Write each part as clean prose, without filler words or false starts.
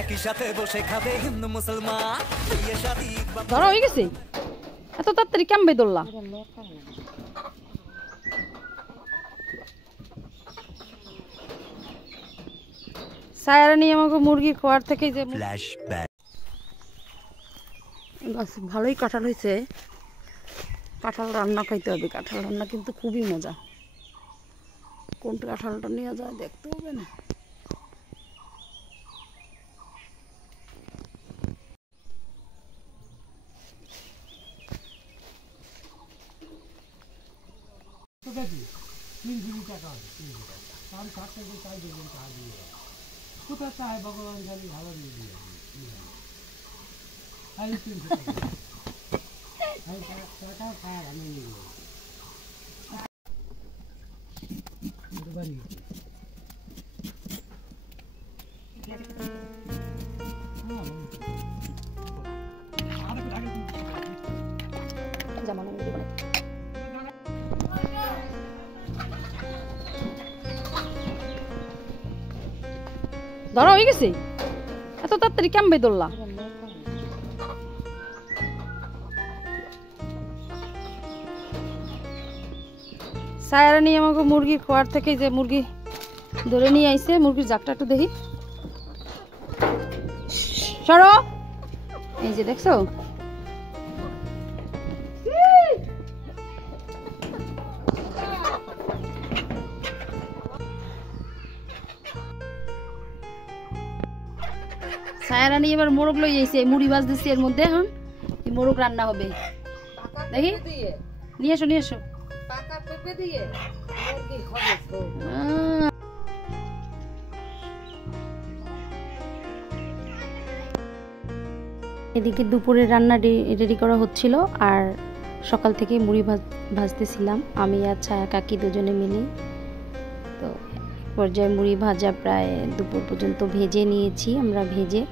একই সাথে বসে খাবে হিন্দু মুসলমান। ধরো হয়ে গেছে এত তাড়াতাড়ি কেমবে দৌড়লা? সায়রা নিয়ে আমাকে মুরগি খাওয়ার থেকে যে ভালোই কাঁঠাল হয়েছে। কাঁঠাল রান্না খাইতে হবে, কাঁঠাল রান্না কিন্তু খুবই মজা। কোনটা কাঁঠালটা নিয়ে যায় দেখতে হবে না। ভগবান খালি ভালো দিয়ে ধরো হয়ে গেছে এত তাড়াতাড়ি কেমবে দৌড়লা? সায়রা নিয়ে আমাকে মুরগি খাওয়ার থেকে যে মুরগি ধরে নিয়ে আইছে, মুরগির জাকটা একটু দেখি। সরো, এই যে দেখছো সায়রা নিয়ে এবার মোরগ লই আইছে, মুড়ি ভাজ দিছি এর মধ্যে। এখন এই মোরগ রান্না হবে, দেখি নিয়ে এসো নিয়ে এসো। এদিকে দুপুরের রান্না রেডি করা হচ্ছিল, আর সকাল থেকে মুড়ি ভাজতেছিলাম আমি আর ছায়া কাকি দুজনে মিলে। তো পর্যায়ে মুড়ি ভাজা প্রায় দুপুর পর্যন্ত ভেজে নিয়েছি আমরা। ভেজে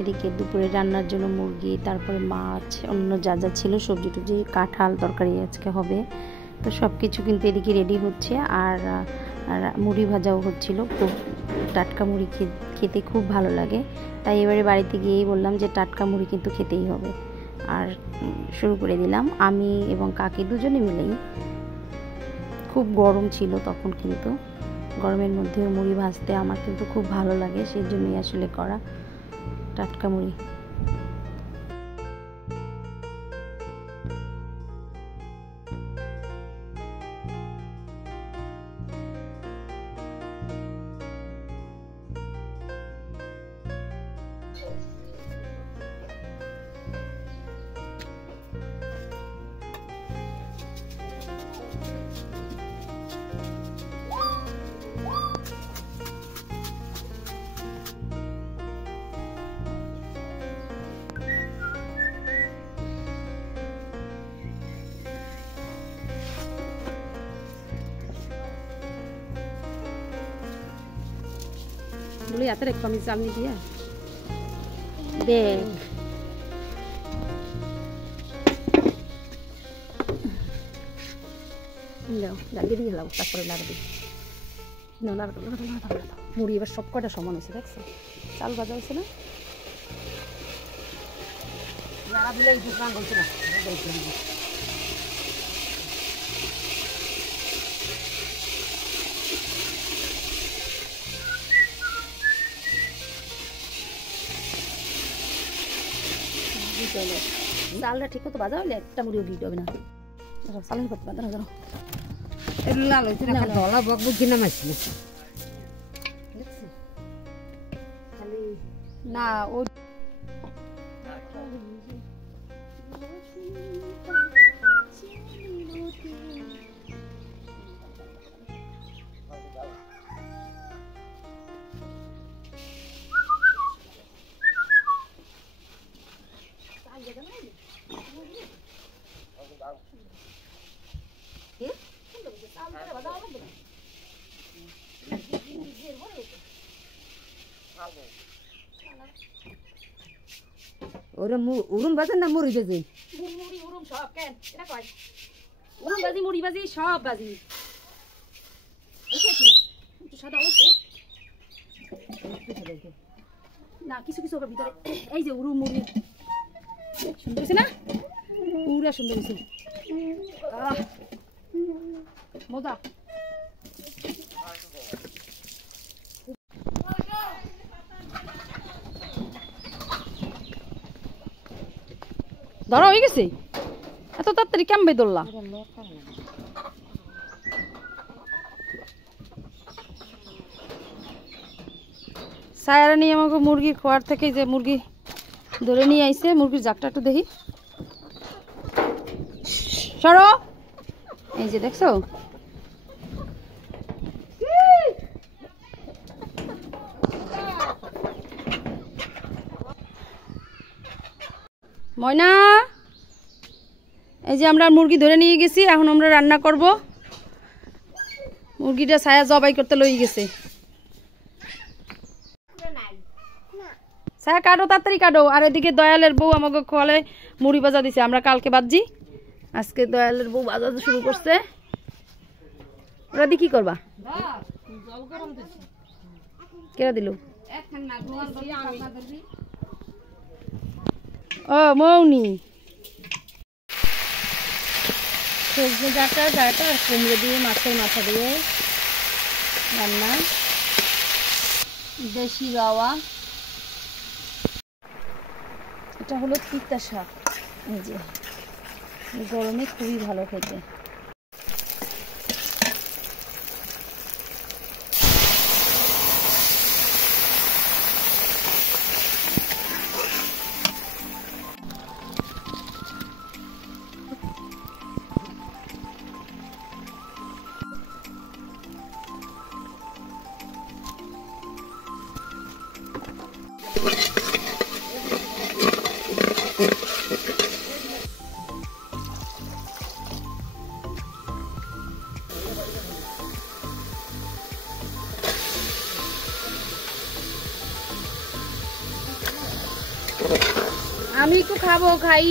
এদিকে দুপুরে রান্নার জন্য মুরগি, তারপরে মাছ, অন্য যা যা ছিল সবজি টবজি, কাঁঠাল তরকারি আজকে হবে। তো সব কিছু কিন্তু এদিকে রেডি হচ্ছে, আর মুড়ি ভাজাও হচ্ছিল। খুব টাটকা মুড়ি খেতে খুব ভালো লাগে, তাই এবারে বাড়িতে গিয়েই বললাম যে টাটকা মুড়ি কিন্তু খেতেই হবে। আর শুরু করে দিলাম আমি এবং কাকি দুজনে মিলেই। খুব গরম ছিল তখন, কিন্তু গরমের মধ্যেও মুড়ি ভাজতে আমার কিন্তু খুব ভালো লাগে, সেই জন্যই আসলে করা টাটকা মুড়ি। বলি হাতে রেখো, আমি চালনি দিয়া দেখ। লাগিয়ে দিয়ে গেলাম, তারপরে লাগাবি। মুড়ি এবার সব কয়টা সমান হয়েছে, দেখছো চাল ভাজা হয়েছে না? চালটা ঠিক মতো ভাজা হলে একটা মুড়িও ভিড় হবে না। চালের করতে পারবে না, ধরো লাল হয়েছে ধলা বকবো কিনা মাছি না। ও উরুম বাজেন না মুড়ি বাজে? মুড়ি উরুম সব কেন এটা কয় উরুম বাজি মুড়ি বাজি সব বাজি। সাদা হয়েছে না কিছু কিছু ওর ভিতরে এই যে উরু মুরগি সুন্দর হয়েছে না পুরা সুন্দর হয়েছে মজা ধরা হয়ে গেছে এত তাড়াতাড়ি কেমবে ধরলা সায়ারা নিয়ে আমাকে মুরগির খোয়ার থেকে যে মুরগি ধরে নিয়ে আইছে মুরগির জাকটা একটু দেখি সরো এই যে দেখছো ময়না এই যে আমরা মুরগি ধরে নিয়ে গেছি এখন আমরা রান্না করব মুরগিটা ছায়া জবাই করতে লই গেছে ছায়া কাটো তাড়াতাড়ি কাটো আর এদিকে দয়ালের বউ আমাকে খোয়ালে মুড়ি ভাজা দিছে আমরা কালকে বাজি আজকে দয়ালের বউ ভাজা শুরু করছে ওরা দি কি করবা কেরা দিল ও মৌনি সবজি ডাটা আর কুমড়ো দিয়ে মাছের মাথা দিয়ে রান্না দেশি গাওয়া এটা হলো তিতা শাক এই যে গরমে খুবই ভালো খেতে আমি একটু খাবো খাই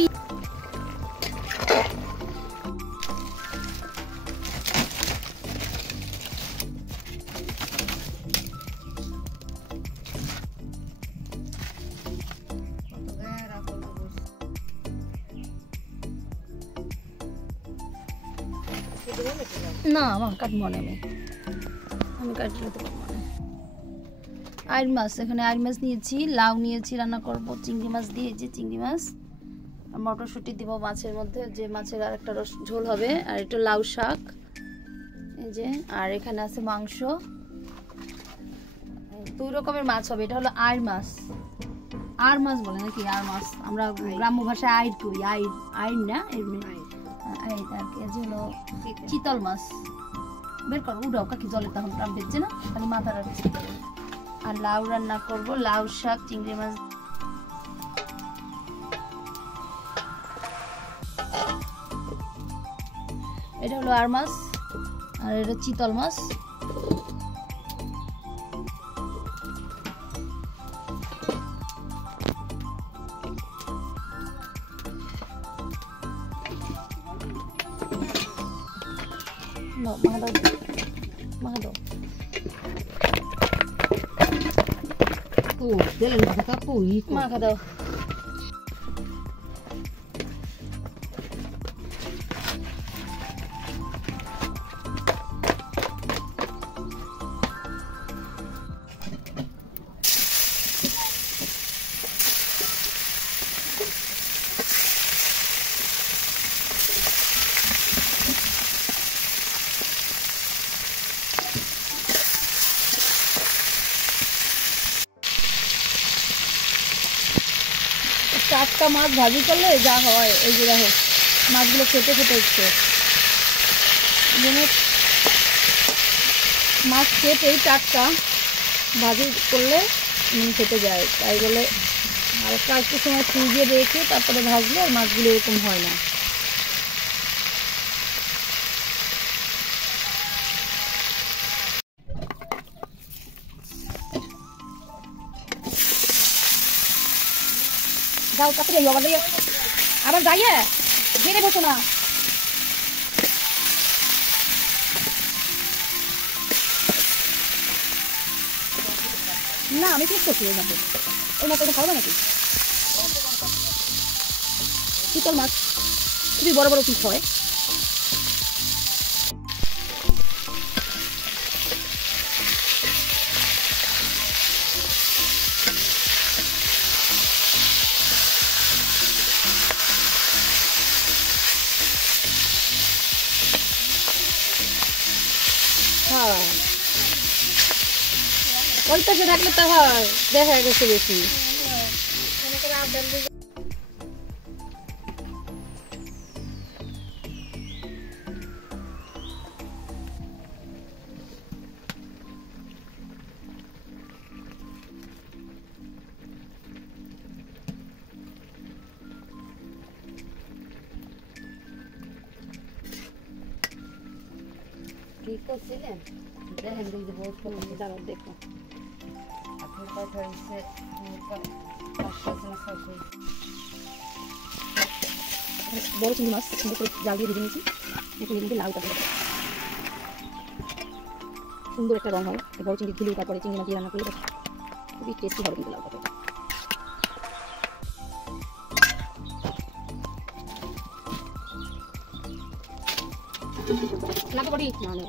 না আমার কাটবো না আমি কাটলে তো পারবো না আইর মাছ এখানে আইর মাছ নিয়েছি লাউ নিয়েছি রান্না করব চিংড়ি মাছ দিয়ে যে চিংড়ি মাছ আর মটরশুঁটি দিব মাছের মধ্যে যে মাছের আর একটা ঝোল হবে আর একটু লাউ শাক এই যে আর এখানে আছে মাংস দুই রকমের মাছ হবে এটা হলো আইর মাছ আর মাছ বলে নাকি আর মাছ আমরা গ্রাম্য ভাষায় আইর করি আইর আইর না এমনি আইর আর কি হলো চিতল মাছ বের করো উড়াও কাকি জলে তখন প্রাণ বেঁচে না খালি মাথা রাখছে আর লাউ রান্না করব লাউ শাক চিংড়ি মাছ এটা হলো আর মাছ আর এটা চিতল মাছ No, mahado. Tuh, dia lagi kata pui. Mahado. টাটকা মাছ ভাজি করলে যা হয় এই যে দেখো মাছগুলো খেতে খেতে হচ্ছে মাছ খেতেই টাটকা ভাজি করলে খেতে যায় তাই বলে হালকা একটু সময় ফ্রিজে রেখে তারপরে ভাজলে আর মাছগুলো এরকম হয় না যাও কাছে যাই আবার যাইয়ে জেনে বসো না না আমি ঠিক করছি এই মাছ এটা খাওয়া নাকি চিতল মাছ খুবই বড় বড় পিস হয় ওই পাশে থাকলে তো হয় দেখা গেছে বেশি কি করছিলেন দেখেন দেখি বহুত দাঁড়াও দেখো আপনার কথা হচ্ছে 500 বড় চিংড়ি মাছ সুন্দর করে জাল দিয়ে ভেজে নিয়েছি এখন এদিকে লাউ কাটে সুন্দর একটা রং হয় বড় চিংড়ি ঘিলে তারপরে চিংড়ি মাছ দিয়ে রান্না করলে খুবই টেস্টি হবে কিন্তু লাউ কাটে লাগা বড়ি না না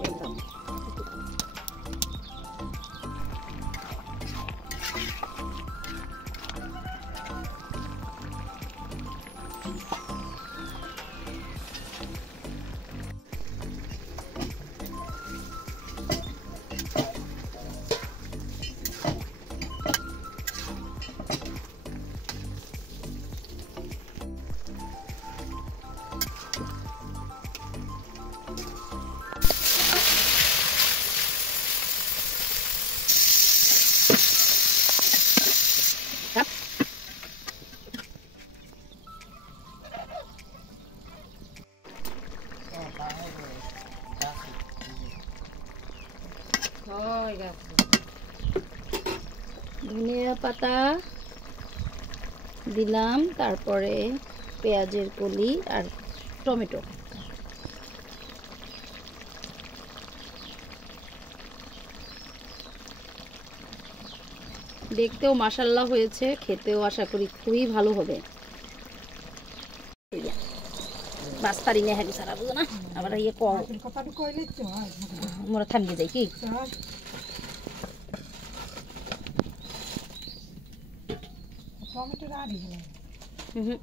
ধনিয়া পাতা দিলাম তারপরে পেঁয়াজের কলি আর টমেটো দেখতেও মাশাআল্লাহ হয়েছে খেতেও আশা করি খুবই ভালো হবে বাস্তারি নে হাগি সারা বুঝো না আবার ইয়ে কম কথাটা কইলে তো মোরা থামিয়ে যাই কি টমেটো রাড়ি হলো হুম